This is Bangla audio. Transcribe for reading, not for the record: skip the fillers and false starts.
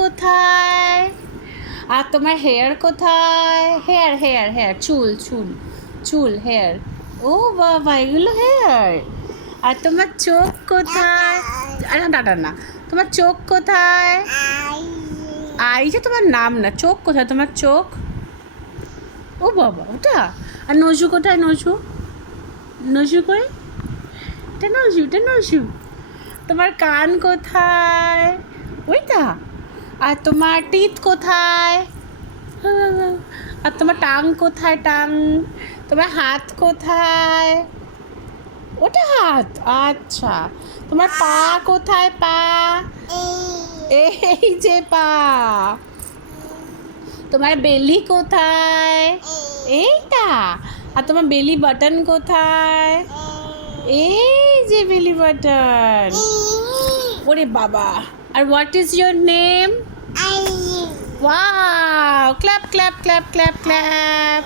কোথায়? আর তোমার হেয়ার কোথায়? হেয়ার হেয়ার হেয়ার চুল চুল চুল হেয়ার। ও বাবা, এগুলো হেয়ার। আর তোমার চোখ কোথায়? আরে দাদা না, তোমার চোখ কোথায়? আই যে তোমার নাম না, চোখ কোথায় তোমার চোখ? ও বাবা, ওটা। আর নজু কোথায়? নজু নজু কই? এটা নজু, এটা নজু। তোমার কান কোথায়? ওইটা। আর তোমার টিথ কোথায়? আর তোমার টাং কোথায়? টাং। তোমার হাত কোথায়? ওটা হাত, আচ্ছা। তোমার পা কোথায়? পা। এই যে পা। তোমার বেলি কোথায়? এইটা। আর তোমার বেলি বাটন কোথায়? এই যে বেলি বাটন। ওরে বাবা। আর what is your name? Wow, clap clap clap clap clap.